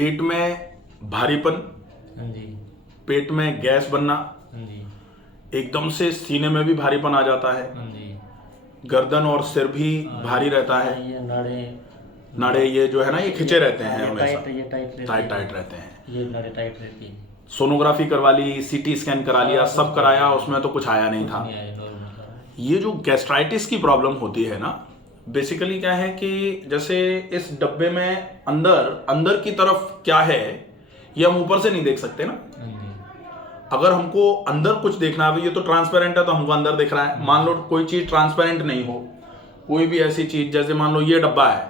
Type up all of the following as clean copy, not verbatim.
पेट में भारीपन, हाँ जी। पेट में गैस बनना, हाँ जी। एकदम से सीने में भी भारीपन आ जाता है, हाँ जी। गर्दन और सिर भी भारी रहता है, ये नाड़े नाड़े ये जो है ना ये खिंचे रहते हैं हमेशा, ये टाइट टाइट रहते हैं। ये नाड़े टाइट रहती है। सोनोग्राफी करवा ली, सीटी स्कैन करा लिया, सब कराया, उसमें तो कुछ आया नहीं था। नहीं आया, नॉर्मल था। ये जो गैस्ट्राइटिस की प्रॉब्लम होती है ना, बेसिकली क्या है कि जैसे इस डब्बे में अंदर अंदर की तरफ क्या है ये हम ऊपर से नहीं देख सकते ना। हाँ जी। अगर हमको अंदर कुछ देखना है, ये तो ट्रांसपेरेंट है तो हमको अंदर दिख रहा है। मान लो कोई चीज ट्रांसपेरेंट नहीं हो, कोई भी ऐसी चीज, जैसे मान लो ये डब्बा है,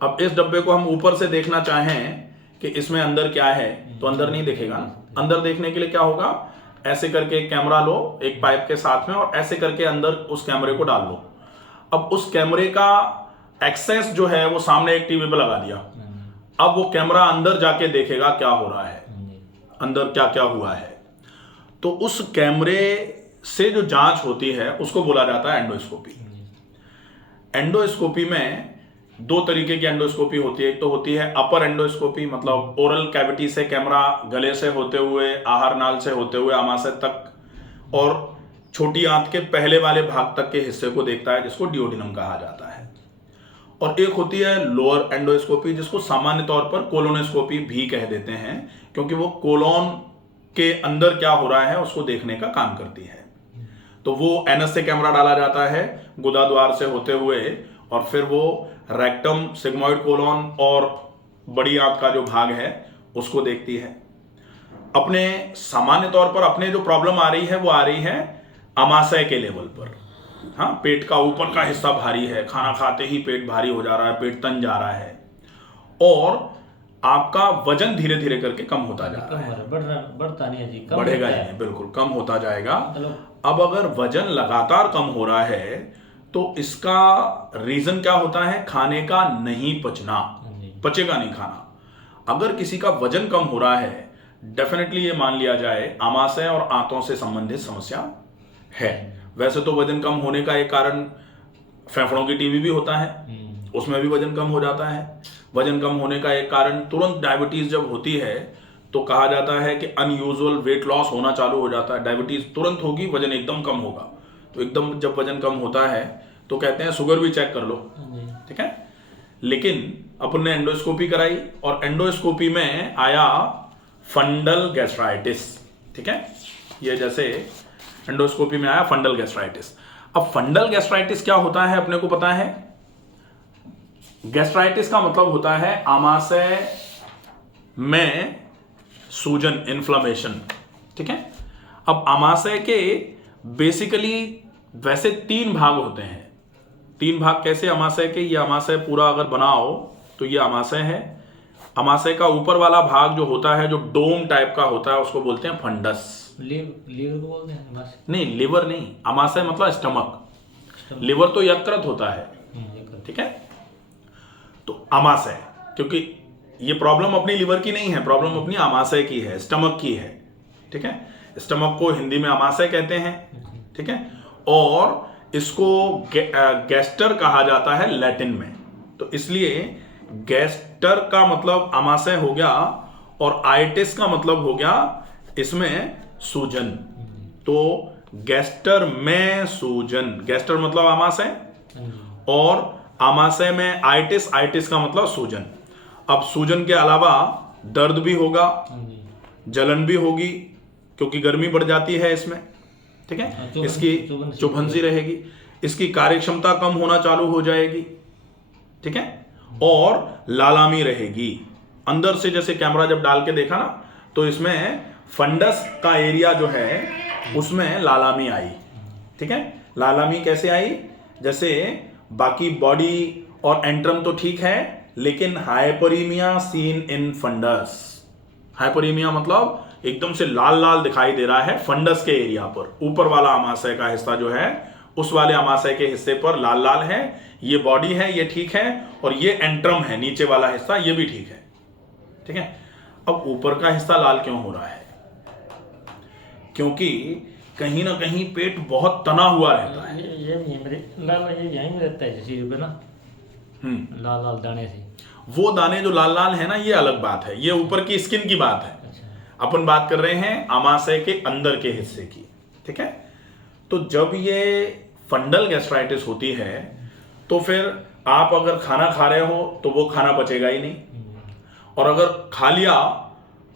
अब इस डब्बे को हम ऊपर से देखना चाहें कि इसमें अंदर क्या है, तो अंदर नहीं दिखेगा ना। अंदर देखने के लिए क्या होगा, ऐसे करके कैमरा लो एक पाइप के साथ में और ऐसे करके अंदर उस कैमरे को डाल लो। अब उस कैमरे का एक्सेस जो है वो सामने एक टीवी पे लगा दिया, अब वो कैमरा अंदर जाके देखेगा क्या हो रहा है, अंदर क्या क्या हुआ है। तो उस कैमरे से जो जांच होती है उसको बोला जाता है एंडोस्कोपी। एंडोस्कोपी में दो तरीके की एंडोस्कोपी होती है। एक तो होती है अपर एंडोस्कोपी, मतलब ओरल कैविटी से कैमरा गले से होते हुए, आहार नाल से होते हुए आमाशय तक और छोटी आंत के पहले वाले भाग तक के हिस्से को देखता है, जिसको डियोडिनम कहा जाता है। और एक होती है लोअर एंडोस्कोपी, जिसको सामान्य तौर पर कोलोनोस्कोपी भी कह देते हैं, क्योंकि वो कोलोन के अंदर क्या हो रहा है उसको देखने का काम करती है। तो वो एनस से कैमरा डाला जाता है गुदा द्वार से होते हुए, और फिर वो रेक्टम, सिग्मोइड कोलोन और बड़ी आंत का जो भाग है उसको देखती है। अपने सामान्य तौर पर अपने जो प्रॉब्लम आ रही है वो आ रही है आमाशय के लेवल पर। हाँ, पेट का ऊपर का हिस्सा भारी है, खाना खाते ही पेट भारी हो जा रहा है, पेट तन जा रहा है, और आपका वजन धीरे धीरे करके कम होता जा रहा है। बढ़ता नहीं है जी, कम बढ़ेगा होता ही है। नहीं, बिल्कुल कम होता जाएगा। मतलब अब अगर वजन लगातार कम हो रहा है तो इसका रीजन क्या होता है, खाने का नहीं पचना, पचेगा नहीं खाना। अगर किसी का वजन कम हो रहा है, डेफिनेटली ये मान लिया जाए आमाशय और आंतों से संबंधित समस्या है। वैसे तो वजन कम होने का एक कारण फेफड़ों की टीबी भी होता है, उसमें भी वजन कम हो जाता है। वजन कम होने का एक कारण तुरंत डायबिटीज जब होती है तो कहा जाता है कि अनयूजुअल वेट लॉस होना चालू हो जाता है। डायबिटीज तुरंत होगी, वजन एकदम कम होगा। तो एकदम जब वजन कम होता है तो कहते हैं शुगर भी चेक कर लो, ठीक है। लेकिन अपन ने एंडोस्कोपी कराई और एंडोस्कोपी में आया फंडल गैस्ट्राइटिस, ठीक है। ये जैसे एंडोस्कोपी में आया फंडल गैस्ट्राइटिस। अब फंडल गैस्ट्राइटिस क्या होता है अपने को पता है। गैस्ट्राइटिस का मतलब होता है आमाशय में सूजन, इन्फ्लेमेशन, ठीक है। अब आमाशय के बेसिकली वैसे तीन भाग होते हैं। तीन भाग कैसे आमाशय के, ये आमाशय पूरा अगर बनाओ तो ये आमाशय है। आमाशय का ऊपर वाला भाग जो होता है, जो डोम टाइप का होता है, उसको बोलते हैं फंडस। लीवर को बोलते हैं? नहीं, लिवर नहीं, आमाशय मतलब स्टमक। लिवर तो यकृत होता है, ठीक है। तो आमाशय, क्योंकि ये प्रॉब्लम अपनी लिवर की नहीं है, प्रॉब्लम अपनी आमाशय की है, स्टमक की है, ठीक है। स्टमक को हिंदी में आमाशय कहते हैं, ठीक है। और इसको गैस्टर कहा जाता है लैटिन में। तो इसलिए गैस्टर का मतलब आमाशय हो गया और आइटिस का मतलब हो गया इसमें सूजन। तो गैस्टर में सूजन, गैस्टर मतलब आमाशय, और आमाशय में आइटिस, आइटिस का मतलब सूजन। अब सूजन के अलावा दर्द भी होगा, जलन भी होगी, क्योंकि गर्मी बढ़ जाती है इसमें, ठीक है। इसकी चुभन सी रहेगी, इसकी कार्यक्षमता कम होना चालू हो जाएगी, ठीक है। और लालामी रहेगी। अंदर से जैसे कैमरा जब डाल के देखा ना, तो इसमें फंडस का एरिया जो है उसमें लालामी आई, ठीक है। लालामी कैसे आई, जैसे बाकी बॉडी और एंट्रम तो ठीक है, लेकिन hyperemia seen in fundus. Hyperemia मतलब एकदम से लाल लाल दिखाई दे रहा है फंडस के एरिया पर। ऊपर वाला आमाशय का हिस्सा जो है उस वाले आमाशय के हिस्से पर लाल लाल है। ये बॉडी है, ये ठीक है, और ये एंट्रम है, नीचे वाला हिस्सा, ये भी ठीक है, ठीक है। अब ऊपर का हिस्सा लाल क्यों हो रहा है, क्योंकि कहीं ना कहीं पेट बहुत तना हुआ रहता है। ये लाल, ये यहीं में रहता है शरीर पे ना, लाल लाल दाने से। वो दाने जो लाल लाल है ना, ये अलग बात है, ये ऊपर की स्किन की बात है। अच्छा। अपन बात कर रहे हैं आमाशय के अंदर के हिस्से की, ठीक है। तो जब ये फंडल गैस्ट्राइटिस होती है तो फिर आप अगर खाना खा रहे हो तो वो खाना पचेगा ही नहीं, और अगर खा लिया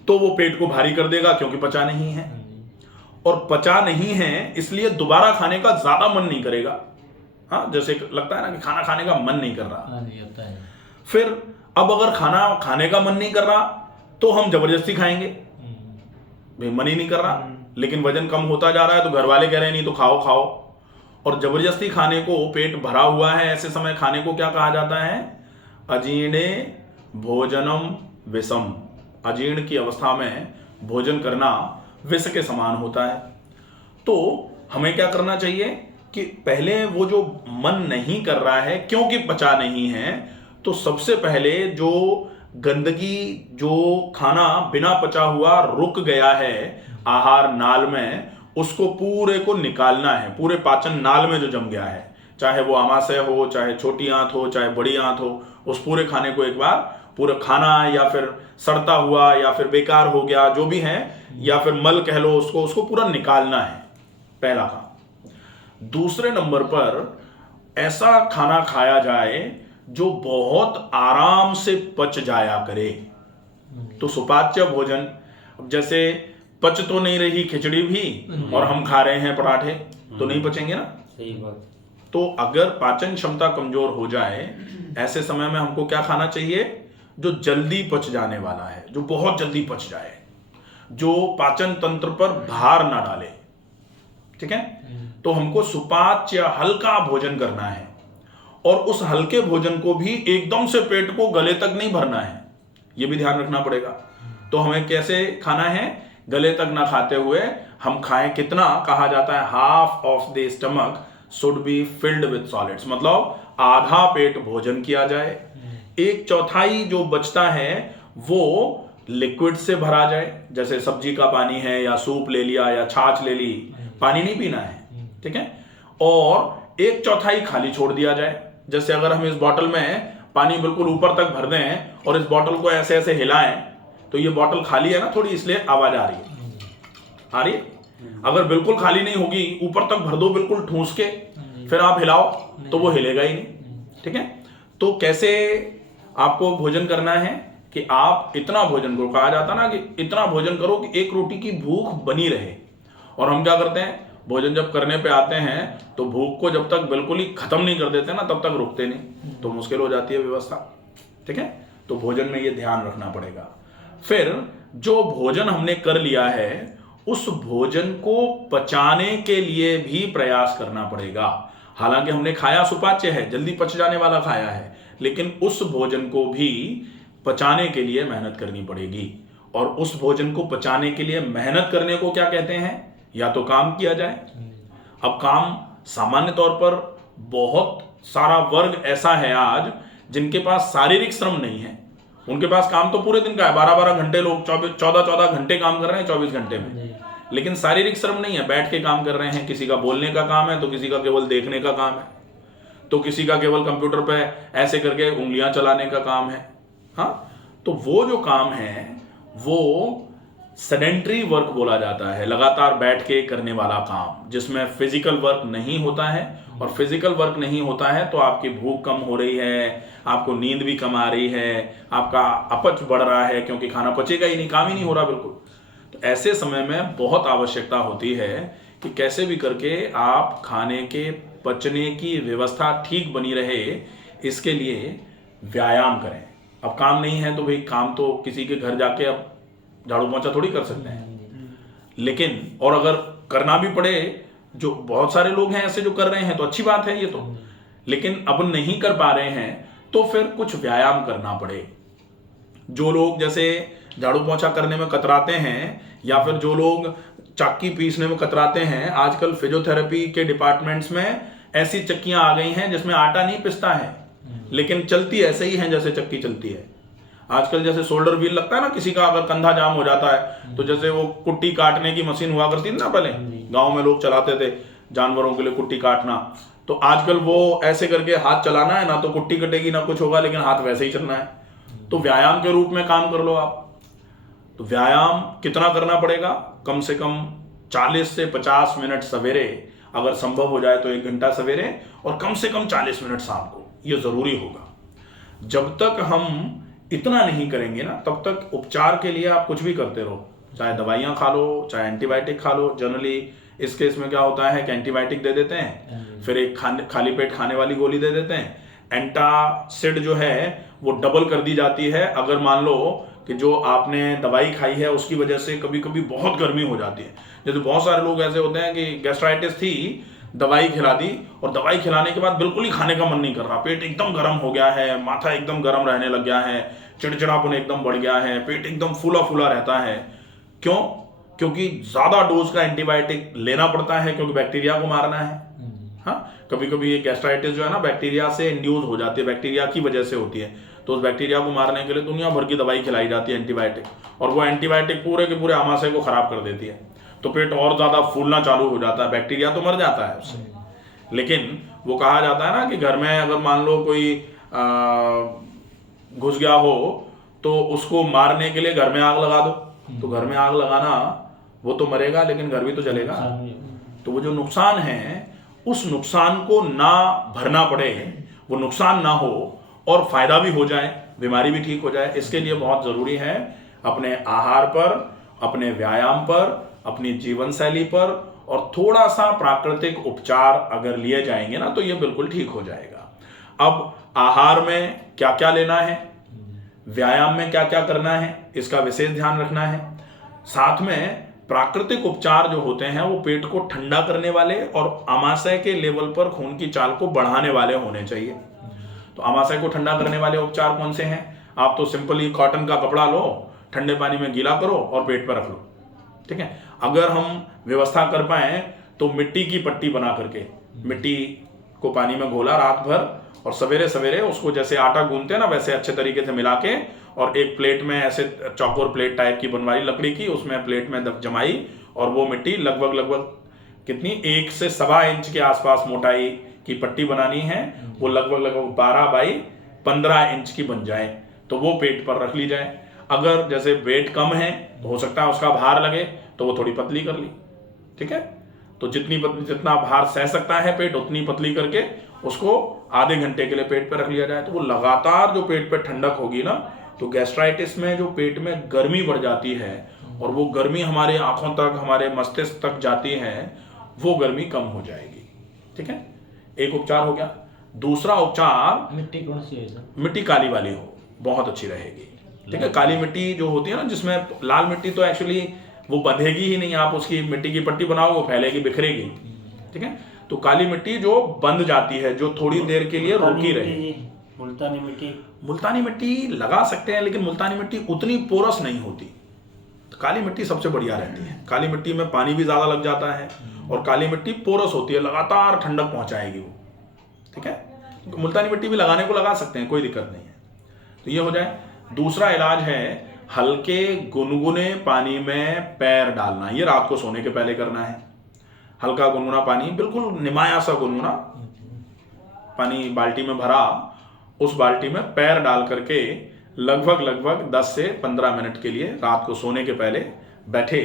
तो वो पेट को भारी कर देगा क्योंकि पचा नहीं है, और पचा नहीं है इसलिए दोबारा खाने का ज्यादा मन नहीं करेगा। हाँ, जैसे लगता है ना कि खाना खाने का मन नहीं कर रहा। हाँ जी, होता है। फिर अब अगर खाना खाने का मन नहीं कर रहा तो हम जबरदस्ती खाएंगे, भाई मन ही नहीं कर रहा, लेकिन वजन कम होता जा रहा है तो घर वाले कह रहे हैं नहीं तो खाओ खाओ, और जबरदस्ती खाने को, पेट भरा हुआ है ऐसे समय खाने को क्या कहा जाता है? अजीर्णे भोजनम विषम। अजीर्ण की अवस्था में भोजन करना विष के समान होता है। तो हमें क्या करना चाहिए कि पहले वो जो मन नहीं कर रहा है क्योंकि पचा नहीं है, तो सबसे पहले जो गंदगी, जो खाना बिना पचा हुआ रुक गया है आहार नाल में, उसको पूरे को निकालना है। पूरे पाचन नाल में जो जम गया है, चाहे वो आमाशय हो, चाहे छोटी आंत हो, चाहे बड़ी आंत हो, उस पूरे खाने को एक बार, पूरा खाना या फिर सड़ता हुआ या फिर बेकार हो गया जो भी है, या फिर मल कह लो उसको पूरा निकालना है, पहला काम। दूसरे नंबर पर ऐसा खाना खाया जाए जो बहुत आराम से पच जाया करे। तो सुपाच्य भोजन, जैसे पच तो नहीं रही खिचड़ी भी और हम खा रहे हैं पराठे, तो नहीं पचेंगे ना। सही बात। तो अगर पाचन क्षमता कमजोर हो जाए ऐसे समय में हमको क्या खाना चाहिए? जो जल्दी पच जाने वाला है, जो बहुत जल्दी पच जाए, जो पाचन तंत्र पर भार ना डाले, ठीक है। तो हमको सुपाच्य हल्का भोजन करना है, और उस हल्के भोजन को भी एकदम से पेट को गले तक नहीं भरना है, ये भी ध्यान रखना पड़ेगा। तो हमें कैसे खाना है? गले तक ना खाते हुए हम खाएं कितना? कहा जाता है half of the stomach should be filled with solids, मतलब आधा पेट भोजन किया जाए, 1/4 जो बचता है वो लिक्विड से भरा जाए, जैसे सब्जी का पानी है या सूप ले लिया या छाछ ले ली, पानी नहीं पीना है, ठीक है। और 1/4 खाली छोड़ दिया जाए। जैसे अगर हम इस बॉटल में पानी बिल्कुल ऊपर तक भर दें और इस बॉटल को ऐसे ऐसे हिलाएं, तो ये बॉटल खाली है ना थोड़ी, इसलिए आवाज आ रही है, आ रही है। अगर बिल्कुल खाली नहीं होगी, ऊपर तक भर दो बिल्कुल ठूस के, फिर आप हिलाओ तो वो हिलेगा ही नहीं, ठीक है। तो कैसे आपको भोजन करना है कि आप इतना भोजन करो, कहा जाता ना कि इतना भोजन करो कि एक रोटी की भूख बनी रहे। और हम क्या करते हैं, भोजन जब करने पे आते हैं तो भूख को जब तक बिल्कुल ही खत्म नहीं कर देते ना, तब तक रुकते नहीं, तो मुश्किल हो जाती है व्यवस्था, ठीक है। तो भोजन में ये ध्यान रखना पड़ेगा। फिर जो भोजन हमने कर लिया है उस भोजन को पचाने के लिए भी प्रयास करना पड़ेगा। हालांकि हमने खाया सुपाच्य है, जल्दी पच जाने वाला खाया है, लेकिन उस भोजन को भी पचाने के लिए मेहनत करनी पड़ेगी। और उस भोजन को पचाने के लिए मेहनत करने को क्या कहते हैं? या तो काम किया जाए। अब काम सामान्य तौर पर बहुत सारा वर्ग ऐसा है आज जिनके पास शारीरिक श्रम नहीं है, उनके पास काम तो पूरे दिन का है, 12-12 घंटे लोग 14 घंटे काम कर रहे हैं 24 घंटे में, लेकिन शारीरिक श्रम नहीं है, बैठ के काम कर रहे हैं। किसी का बोलने का काम है तो किसी का केवल देखने का काम है, तो किसी का केवल कंप्यूटर पे ऐसे करके उंगलियां चलाने का काम है। हाँ, तो वो जो काम है वो सेडेंटरी वर्क बोला जाता है, लगातार बैठ के करने वाला काम, जिसमें फिजिकल वर्क नहीं होता है। और फिजिकल वर्क नहीं होता है तो आपकी भूख कम हो रही है, आपको नींद भी कम आ रही है, आपका अपच बढ़ रहा है क्योंकि खाना पचेगा ही नहीं, काम ही नहीं हो रहा बिल्कुल। तो ऐसे समय में बहुत आवश्यकता होती है कि कैसे भी करके आप खाने के पचने की व्यवस्था ठीक बनी रहे, इसके लिए व्यायाम करें। अब काम नहीं है तो भाई काम तो किसी के घर जाके अब झाड़ू पोंछा थोड़ी कर सकते हैं, लेकिन और अगर करना भी पड़े, जो बहुत सारे लोग हैं ऐसे जो कर रहे हैं तो अच्छी बात है ये तो, लेकिन अब नहीं कर पा रहे हैं तो फिर कुछ व्यायाम करना पड़े। जो लोग जैसे झाड़ू पोंछा करने में कतराते हैं या फिर जो लोग चक्की पीसने में कतराते हैं, आजकल फिजियोथेरेपी के डिपार्टमेंट्स में ऐसी चक्कियां आ गई हैं जिसमें आटा नहीं पिसता है, लेकिन चलती ऐसे ही है जैसे चक्की चलती है। आजकल जैसे शोल्डर व्हील लगता है ना, किसी का अगर कंधा जाम हो जाता है तो जैसे वो कुट्टी काटने की मशीन हुआ करती थी ना, पहले गांव में लोग चलाते थे जानवरों के लिए कुट्टी काटना, तो आजकल वो ऐसे करके हाथ चलाना है ना, तो कुट्टी कटेगी ना कुछ होगा, लेकिन हाथ वैसे ही चलना है। तो व्यायाम के रूप में काम कर लो आप। तो व्यायाम कितना करना पड़ेगा? कम से कम 40 से 50 मिनट सवेरे, अगर संभव हो जाए तो 1 घंटा सवेरे, और कम से कम 40 मिनट शाम को, ये जरूरी होगा। जब तक हम इतना नहीं करेंगे ना, तब तक उपचार के लिए आप कुछ भी करते रहो, चाहे दवाइयाँ खा लो, चाहे एंटीबायोटिक खा लो। जनरली इस केस में क्या होता है कि एंटीबायोटिक दे देते हैं, फिर एक खाली पेट खाने वाली गोली दे देते हैं। एंटासिड जो है वो डबल कर दी जाती है, अगर मान लो कि जो आपने दवाई खाई है उसकी वजह से कभी कभी बहुत गर्मी हो जाती है। जैसे बहुत सारे लोग ऐसे होते हैं कि गैस्ट्राइटिस थी, दवाई खिला दी, और दवाई खिलाने के बाद बिल्कुल ही खाने का मन नहीं कर रहा, पेट एकदम गर्म हो गया है, माथा एकदम गर्म रहने लग गया है, चिड़चिड़ापन एकदम बढ़ गया है, पेट एकदम फूला फूला रहता है। क्यों? क्योंकि ज्यादा डोज का एंटीबायोटिक लेना पड़ता है, क्योंकि बैक्टीरिया को मारना है। हाँ, कभी कभी ये गैस्ट्राइटिस जो है ना बैक्टीरिया से इंड्यूस हो जाती है, बैक्टीरिया की वजह से होती है। तो उस बैक्टीरिया को मारने के लिए दुनिया भर की दवाई खिलाई जाती है, एंटीबायोटिक, और वो एंटीबायोटिक पूरे के पूरे आमाशय को खराब कर देती है। तो पेट और ज्यादा फूलना चालू हो जाता है, बैक्टीरिया तो मर जाता है उससे। लेकिन वो कहा जाता है ना कि घर में अगर मान लो कोई घुस गया हो तो उसको मारने के लिए घर में आग लगा दो। तो घर में आग लगाना, वो तो मरेगा लेकिन घर भी तो जलेगा। तो वो जो नुकसान है, उस नुकसान को ना भरना पड़े, वो नुकसान ना हो और फायदा भी हो जाए, बीमारी भी ठीक हो जाए, इसके लिए बहुत जरूरी है अपने आहार पर, अपने व्यायाम पर, अपनी जीवन शैली पर, और थोड़ा सा प्राकृतिक उपचार अगर लिए जाएंगे ना, तो ये बिल्कुल ठीक हो जाएगा। अब आहार में क्या क्या लेना है, व्यायाम में क्या क्या करना है, इसका विशेष ध्यान रखना है। साथ में प्राकृतिक उपचार जो होते हैं वो पेट को ठंडा करने वाले और आमाशय के लेवल पर खून की चाल को बढ़ाने वाले होने चाहिए। तो आमाशय को ठंडा करने वाले उपचार कौन से हैं? आप तो सिंपली कॉटन का कपड़ा लो, ठंडे पानी में गीला करो और पेट पर रख लो, ठीक है। अगर हम व्यवस्था कर पाए तो मिट्टी की पट्टी बना करके, मिट्टी को पानी में घोला रात भर, और सवेरे सवेरे उसको जैसे आटा गूंथते हैं ना वैसे अच्छे तरीके से मिला के, और एक प्लेट में ऐसे चौकोर प्लेट टाइप की बनवाई लकड़ी की, उसमें प्लेट में जमाई, और वो मिट्टी लगभग कितनी 1 से 1.25 इंच के आसपास मोटाई की पट्टी बनानी है। वो लगभग 12 बाई 15 इंच की बन जाए, तो वो पेट पर रख ली जाए। अगर जैसे वेट कम है तो हो सकता है उसका भार लगे तो वो थोड़ी पतली कर ली, ठीक है। तो जितना भार सह सकता है पेट, उतनी पतली करके उसको आधे घंटे के लिए पेट पे रख लिया जाए। तो वो लगातार जो पेट पे ठंडक होगी ना, तो गैस्ट्राइटिस में जो पेट में गर्मी बढ़ जाती है, और वो गर्मी हमारे आंखों तक, हमारे मस्तिष्क तक जाती है, वो गर्मी कम हो जाएगी, ठीक है। एक उपचार हो गया। दूसरा उपचार, मिट्टी कौन सी है सर? मिट्टी काली वाली हो, बहुत अच्छी रहेगी, ठीक है। काली मिट्टी जो होती है ना, जिसमें लाल मिट्टी तो एक्चुअली वो बंधेगी ही नहीं, आप उसकी मिट्टी की पट्टी बनाओ वो फैलेगी, बिखरेगी, ठीक है। तो काली मिट्टी जो बंध जाती है, जो थोड़ी देर के लिए रुकी रहे। मुल्तानी मिट्टी लगा सकते हैं, लेकिन मुल्तानी मिट्टी उतनी पोरस नहीं होती। तो काली मिट्टी सबसे बढ़िया रहती है। काली मिट्टी में पानी भी ज्यादा लग जाता है, और काली मिट्टी पोरस होती है, लगातार ठंडक पहुंचाएगी वो, ठीक है। तो मुल्तानी मिट्टी भी लगाने को लगा सकते हैं, कोई दिक्कत नहीं है। तो ये हो जाए। दूसरा इलाज है हल्के गुनगुने पानी में पैर डालना। ये रात को सोने के पहले करना है। हल्का गुनगुना पानी, बिल्कुल निमाया सा गुनगुना पानी बाल्टी में भरा, उस बाल्टी में पैर डाल करके लगभग 10 से 15 मिनट के लिए रात को सोने के पहले बैठे,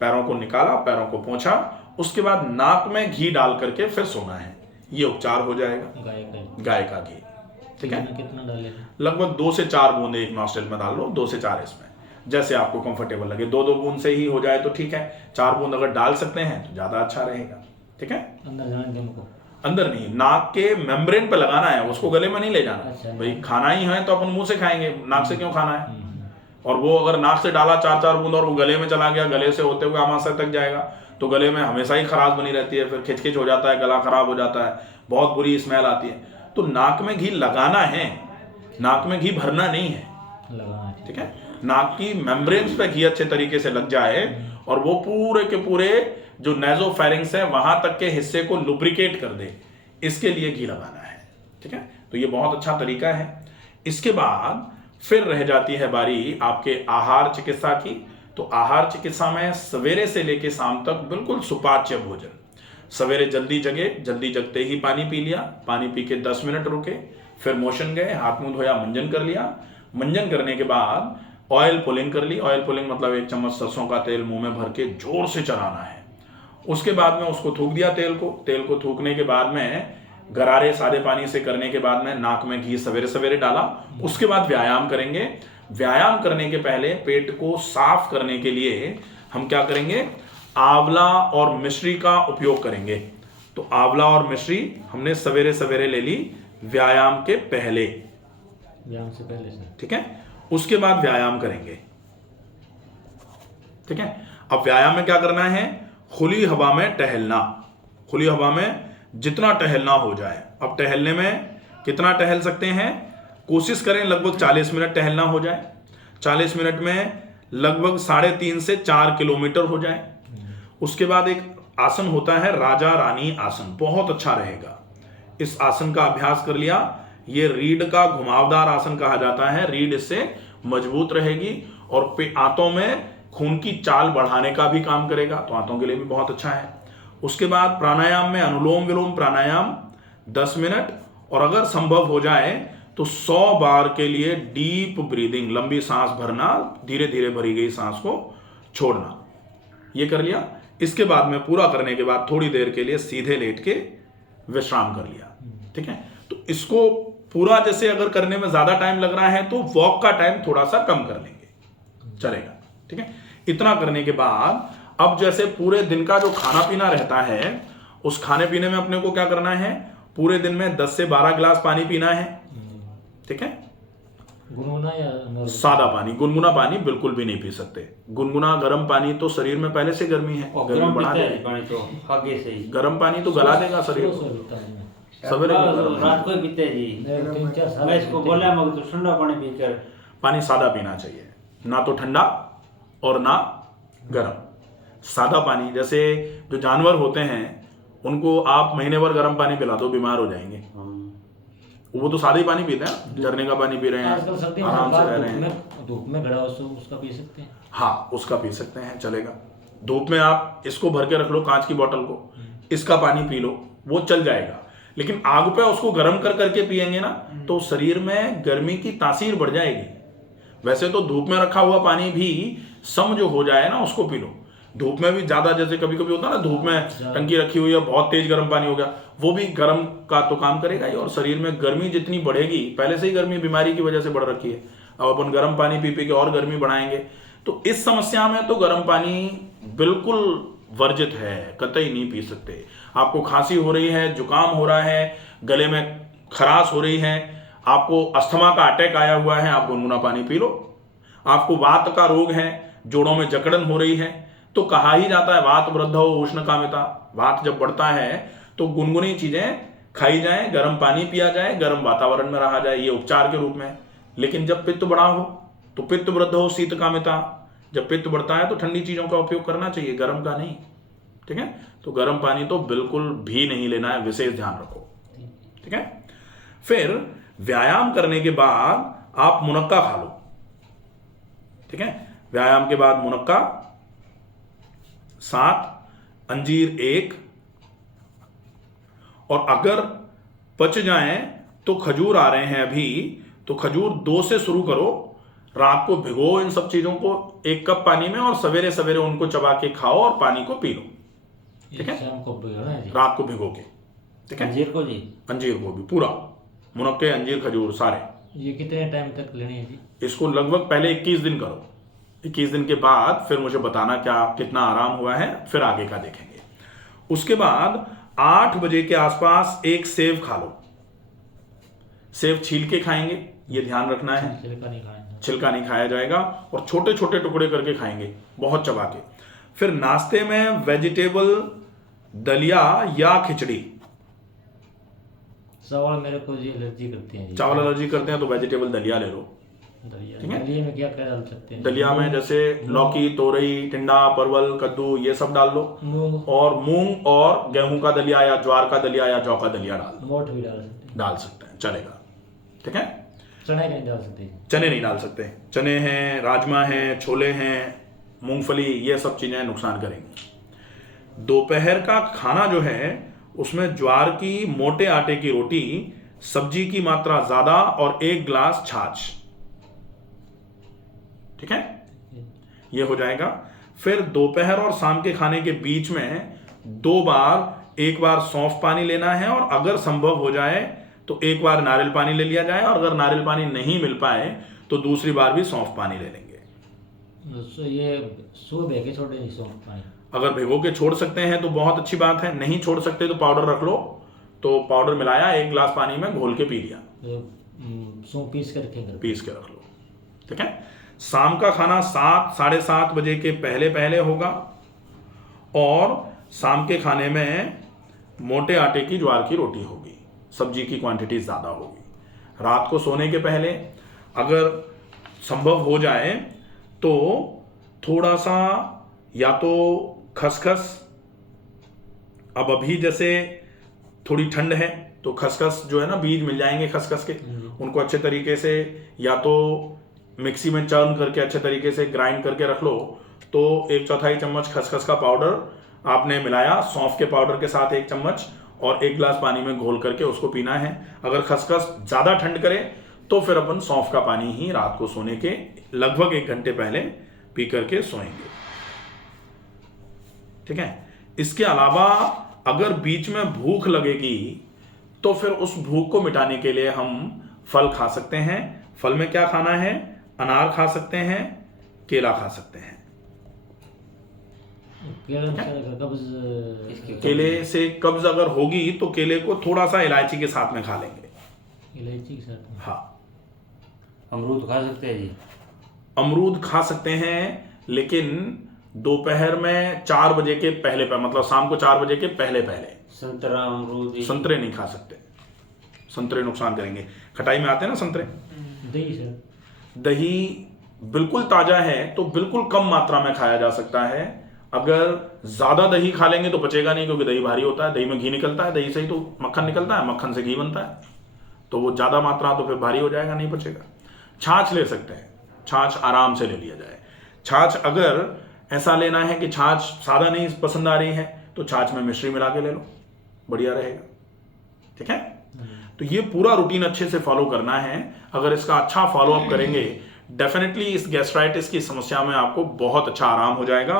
पैरों को निकाला, पैरों को पोंछा, उसके बाद नाक में घी डाल करके फिर सोना है। ये उपचार हो जाएगा। गाय का घी, ठीक है। कितना डालें? लगभग 2 से 4 बूंद एक नॉस्ट्रिल में डाल लो, 2 से 4 इसमें, जैसे आपको कंफर्टेबल लगे। 2-2 बूंद से ही हो जाए तो ठीक है, 4 बूंद अगर डाल सकते हैं तो ज्यादा अच्छा रहेगा, ठीक है। अंदर जाने हमको? अंदर नहीं, नाक के मेम्ब्रेन पे लगाना है, उसको गले में नहीं ले जाना। अच्छा, भाई खाना ही है तो अपन मुंह से खाएंगे, नाक से क्यों खाना है। और वो अगर नाक से डाला 4-4 बूंद और वो गले में चला गया, गले से होते हुए आमाशय तक जाएगा, तो गले में हमेशा ही खराश बनी रहती है, फिर खिचखिच हो जाता है, गला खराब हो जाता है, बहुत बुरी स्मेल आती है। तो नाक में घी लगाना है, नाक में घी भरना नहीं है, लगाना है, ठीक है। नाक की मेम्ब्रेन्स पे घी अच्छे तरीके से लग जाए, और वो पूरे के पूरे जो नेजोफेरिंग्स है वहां तक के हिस्से को लुब्रिकेट कर दे, इसके लिए घी लगाना है, ठीक है। तो ये बहुत अच्छा तरीका है। इसके बाद फिर रह जाती है बारी आपके आहार चिकित्सा की। तो आहार चिकित्सा में सवेरे से लेके शाम तक बिल्कुल सुपाच्य भोजन। सवेरे जल्दी जगे, जल्दी जगते ही पानी पी लिया, पानी पी के 10 मिनट रुके, फिर मोशन गए, हाथ मुंह धोया, मंजन कर लिया, मंजन करने के बाद ऑयल पुलिंग कर ली। ऑयल पुलिंग मतलब 1 चम्मच सरसों का तेल मुंह में भर के जोर से चलाना है। उसके बाद में उसको थूक दिया तेल को थूकने के बाद में गरारे सादे पानी से करने के बाद में नाक में घी सवेरे सवेरे डाला। उसके बाद व्यायाम करेंगे। व्यायाम करने के पहले पेट को साफ करने के लिए हम क्या करेंगे, आंवला और मिश्री का उपयोग करेंगे। तो आंवला और मिश्री हमने सवेरे सवेरे ले ली व्यायाम के पहले, व्यायाम से पहले सर। ठीक है। उसके बाद व्यायाम करेंगे, ठीक है। अब व्यायाम में क्या करना है, खुली हवा में टहलना। खुली हवा में जितना टहलना हो जाए। अब टहलने में कितना टहल सकते हैं, कोशिश करें लगभग 40 मिनट टहलना हो जाए। 40 मिनट में लगभग 3.5 से 4 किलोमीटर हो जाए। उसके बाद एक आसन होता है राजा रानी आसन, बहुत अच्छा रहेगा। इस आसन का अभ्यास कर लिया। ये रीढ़ का घुमावदार आसन कहा जाता है। रीढ़ इससे मजबूत रहेगी और आंतों में खून की चाल बढ़ाने का भी काम करेगा, तो आंतों के लिए भी बहुत अच्छा है। उसके बाद प्राणायाम में अनुलोम विलोम प्राणायाम 10 मिनट, और अगर संभव हो जाए तो 100 बार के लिए डीप ब्रीदिंग, लंबी सांस भरना, धीरे धीरे भरी गई सांस को छोड़ना। ये कर लिया। इसके बाद में पूरा करने के बाद थोड़ी देर के लिए सीधे लेट के विश्राम कर लिया, ठीक है। तो इसको पूरा जैसे अगर करने में ज्यादा टाइम लग रहा है तो वॉक का टाइम थोड़ा सा कम कर लेंगे, चलेगा, ठीक है। इतना करने के बाद अब जैसे पूरे दिन का जो खाना पीना रहता है, उस खाने पीने में अपने को क्या करना है, पूरे दिन में 10 से 12 गिलास पानी पीना है, ठीक है। गुनगुना या नॉर्मल? सादा पानी, गुनगुना पानी बिल्कुल भी नहीं पी सकते। गुनगुना गर्म पानी तो शरीर में पहले से गर्मी है, गर्मी बढ़ा देगा। पानी तो आगे से ही गर्म पानी तो गला देगा शरीर को। सवेरे रात को ही पीते जी। 3-4 साल मैं इसको बोला मगर तो ठंडा पानी पीकर। पानी सादा पीना चाहिए, ना तो ठंडा और ना गर्म। सादा पानी, जैसे जो जानवर होते हैं उनको आप महीने भर गर्म पानी पिला दो, बीमार हो जाएंगे। वो तो सादा ही पानी पीते हैं, झरने का पानी पी रहे आजकल हैं, सर्दी में आराम से रह रहे हैं। धूप में गड़ा हो उसका पी सकते हैं। हाँ, उसका पी सकते हैं, चलेगा। धूप में आप इसको भर के रख लो, कांच की बोतल को, इसका पानी पी लो, वो चल जाएगा। लेकिन आग पे उसको गर्म कर करके पिएंगे ना तो शरीर में गर्मी की तासीर बढ़ जाएगी। वैसे तो धूप में रखा हुआ पानी भी सम जो हो जाए ना उसको पी लो। धूप में भी ज्यादा, जैसे कभी कभी होता है ना, धूप में टंकी रखी हुई है, बहुत तेज गर्म पानी हो गया, वो भी गर्म का तो काम करेगा ही। और शरीर में गर्मी जितनी बढ़ेगी, पहले से ही गर्मी बीमारी की वजह से बढ़ रखी है, अब अपन गर्म पानी पी पी के और गर्मी बढ़ाएंगे, तो इस समस्या में तो गर्म पानी बिल्कुल वर्जित है, कतई नहीं पी सकते। आपको खांसी हो रही है, जुकाम हो रहा है, गले में खराश हो रही है, आपको अस्थमा का अटैक आया हुआ है, आप गुनगुना पानी पी लो। आपको वात का रोग है, जोड़ों में जकड़न हो रही है, तो कहा ही जाता है वात वृद्ध हो उष्ण कामिता। वात जब बढ़ता है तो गुनगुनी चीजें खाई जाए, गर्म पानी पिया जाए, गर्म वातावरण में रहा जाए, ये उपचार के रूप में। लेकिन जब पित्त बढ़ा हो तो पित्त वृद्ध हो शीत कामिता। जब पित्त बढ़ता है तो ठंडी चीजों का उपयोग करना चाहिए, गर्म का नहीं, ठीक है। तो गर्म पानी तो बिल्कुल भी नहीं लेना है, विशेष ध्यान रखो, ठीक है। फिर व्यायाम करने के बाद आप मुनक्का खा लो, ठीक है। व्यायाम के बाद मुनक्का 7, अंजीर 1, और अगर पच जाए तो खजूर आ रहे हैं अभी, तो खजूर 2 से शुरू करो। रात को भिगो इन सब चीजों को 1 कप पानी में, और सवेरे सवेरे उनको चबा के खाओ और पानी को पी लो, ठीक है। शाम को भिगोना है जी। रात को भिगो के, ठीक है। अंजीर को जी, अंजीर को भी पूरा, मुनक्के, अंजीर, खजूर सारे। ये कितने टाइम तक लेनी है जी? इसको लगभग पहले 21 दिन करो। 21 दिन के बाद फिर मुझे बताना क्या कितना आराम हुआ है, फिर आगे का देखेंगे। उसके बाद 8 बजे के आसपास एक सेव खा लो। सेव छील के खाएंगे, ये ध्यान रखना है, छिलका नहीं खाएंगे। छिलका नहीं खाया जाएगा, और छोटे छोटे टुकड़े करके खाएंगे, बहुत चबा के। फिर नाश्ते में वेजिटेबल दलिया या खिचड़ी। चावल मेरे को जी एलर्जी करते हैं जी। चावल एलर्जी करते हैं तो वेजिटेबल दलिया ले लो, दलिया, ठीक है। दलिया में क्या क्या डाल सकते हैं? दलिया में जैसे लौकी, तोरई, टिंडा, परवल, कद्दू, ये सब डाल लो, मूंग, और मूंग और गेहूं का दलिया या ज्वार का दलिया या जौ का दलिया मोठ भी डाल सकते हैं। डाल सकते हैं, चलेगा, ठीक है। चने नहीं डाल सकते? चने नहीं डाल सकते, चने हैं, राजमा हैं, छोले हैं, मूंगफली, ये सब चीजें नुकसान करेंगी। दोपहर का खाना जो है उसमें ज्वार की मोटे आटे की रोटी, सब्जी की मात्रा ज्यादा, और 1 गिलास छाछ, ठीक है, ये हो जाएगा। फिर दोपहर और शाम के खाने के बीच में 2 बार, एक बार सौंफ पानी लेना है, और अगर संभव हो जाए तो एक बार नारियल पानी ले लिया जाए, और अगर नारियल पानी नहीं मिल पाए तो दूसरी बार भी सौंफ पानी ले लेंगे। ये सुबह भे के छोड़े नहीं सौंफ पानी? अगर भिगो के छोड़ सकते हैं तो बहुत अच्छी बात है, नहीं छोड़ सकते तो पाउडर रख लो, तो पाउडर मिलाया 1 गिलास पानी में घोल के पी लिया, सौंफ पीस के रखेंगे, पीस के रख लो, ठीक है। शाम का खाना 7 साढ़े 7 बजे के पहले पहले होगा, और शाम के खाने में मोटे आटे की ज्वार की रोटी होगी, सब्जी की क्वांटिटी ज़्यादा होगी। रात को सोने के पहले अगर संभव हो जाए तो थोड़ा सा या तो खसखस, अब अभी जैसे थोड़ी ठंड है तो खसखस जो है ना, बीज मिल जाएंगे खसखस के, उनको अच्छे तरीके से या तो मिक्सी में चर्न करके अच्छे तरीके से ग्राइंड करके रख लो, तो 1/4 चम्मच खसखस का पाउडर आपने मिलाया सौंफ के पाउडर के साथ 1 चम्मच, और 1 गिलास पानी में घोल करके उसको पीना है। अगर खसखस ज़्यादा ठंड करे तो फिर अपन सौंफ का पानी ही रात को सोने के लगभग 1 घंटे पहले पी करके सोएंगे, ठीक है। इसके अलावा अगर बीच में भूख लगेगी तो फिर उस भूख को मिटाने के लिए हम फल खा सकते हैं। फल में क्या खाना है? अनार खा सकते हैं, केला खा सकते हैं। केले से कब्ज अगर होगी तो केले को थोड़ा सा इलायची के साथ में खा लेंगे, इलायची के साथ में। हाँ। अमरूद खा सकते हैं जी? अमरूद खा सकते हैं, लेकिन दोपहर में 4 बजे के पहले पहले, मतलब शाम को 4 बजे के पहले पहले। संतरा, अमरूद, संतरे नहीं खा सकते, संतरे नुकसान करेंगे, खटाई में आते हैं ना संतरे। दही सर? दही बिल्कुल ताजा है तो बिल्कुल कम मात्रा में खाया जा सकता है। अगर ज्यादा दही खा लेंगे तो पचेगा नहीं, क्योंकि दही भारी होता है, दही में घी निकलता है, दही से ही तो मक्खन निकलता है, मक्खन से घी बनता है, तो वो ज्यादा मात्रा तो फिर भारी हो जाएगा, नहीं पचेगा। छाछ ले सकते हैं, छाछ आराम से ले लिया जाए। छाछ अगर ऐसा लेना है कि छाछ सादा नहीं पसंद आ रही है तो छाछ में मिश्री मिला के ले लो, बढ़िया रहेगा, ठीक है। तो ये पूरा रूटीन अच्छे से फॉलो करना है। अगर इसका अच्छा फॉलो अप करेंगे, डेफिनेटली इस गैस्ट्राइटिस की समस्या में आपको बहुत अच्छा आराम हो जाएगा।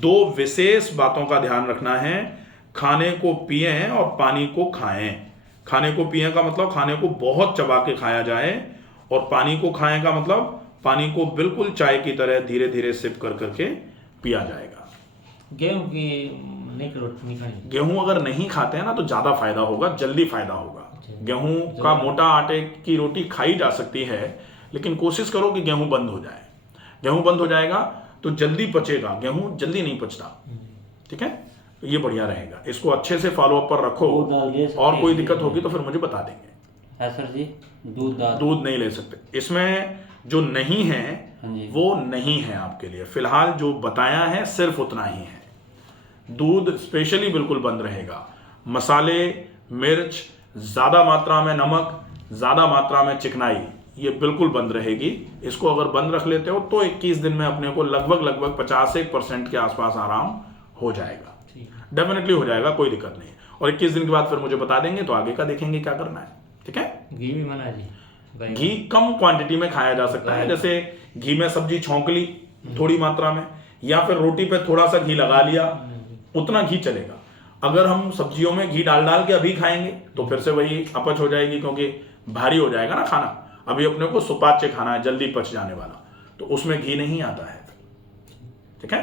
2 विशेष बातों का ध्यान रखना है, खाने को पिएं और पानी को खाएं। खाने को पिएं का मतलब खाने को बहुत चबा के खाया जाए, और पानी को खाएं का मतलब पानी को बिल्कुल चाय की तरह धीरे धीरे सिप कर करके पिया जाएगा। गेहूं की नहीं रोटी नहीं खानी? गेहूं अगर नहीं खाते हैं ना तो ज़्यादा फायदा होगा, जल्दी फायदा होगा। गेहूं का मोटा आटे की रोटी खाई जा सकती है, लेकिन कोशिश करो कि गेहूं बंद हो जाए। गेहूं बंद हो जाएगा तो जल्दी पचेगा, गेहूं जल्दी नहीं पचता, ठीक है। तो ये बढ़िया रहेगा, इसको अच्छे से फॉलो अप पर रखो, और कोई दिक्कत होगी तो फिर मुझे बता देंगे। है सर जी? दूध नहीं ले सकते, इसमें जो नहीं है वो नहीं है आपके लिए। फिलहाल जो बताया है सिर्फ उतना ही है। दूध स्पेशली बिल्कुल बंद रहेगा। मसाले, मिर्च, ज़्यादा मात्रा में नमक, ज़्यादा मात्रा में चिकनाई, ये बिल्कुल बंद रहेगी। इसको अगर बंद रख लेते हो तो 21 दिन में अपने को लगभग 50% के आसपास आराम हो जाएगा, डेफिनेटली हो जाएगा, कोई दिक्कत नहीं। और 21 दिन के बाद फिर मुझे बता देंगे, तो आगे का देखेंगे क्या करना है, ठीक है। घी भी मना जी? घी कम क्वांटिटी में खाया जा सकता है, जैसे घी में सब्जी छौंक ली थोड़ी मात्रा में, या फिर रोटी पे थोड़ा सा घी लगा लिया, उतना घी चलेगा। अगर हम सब्जियों में घी डाल के अभी खाएंगे तो फिर से वही अपच हो जाएगी, क्योंकि भारी हो जाएगा ना खाना। अभी अपने को सुपाच्य खाना है, जल्दी पच जाने वाला, तो उसमें घी नहीं आता है, ठीक है।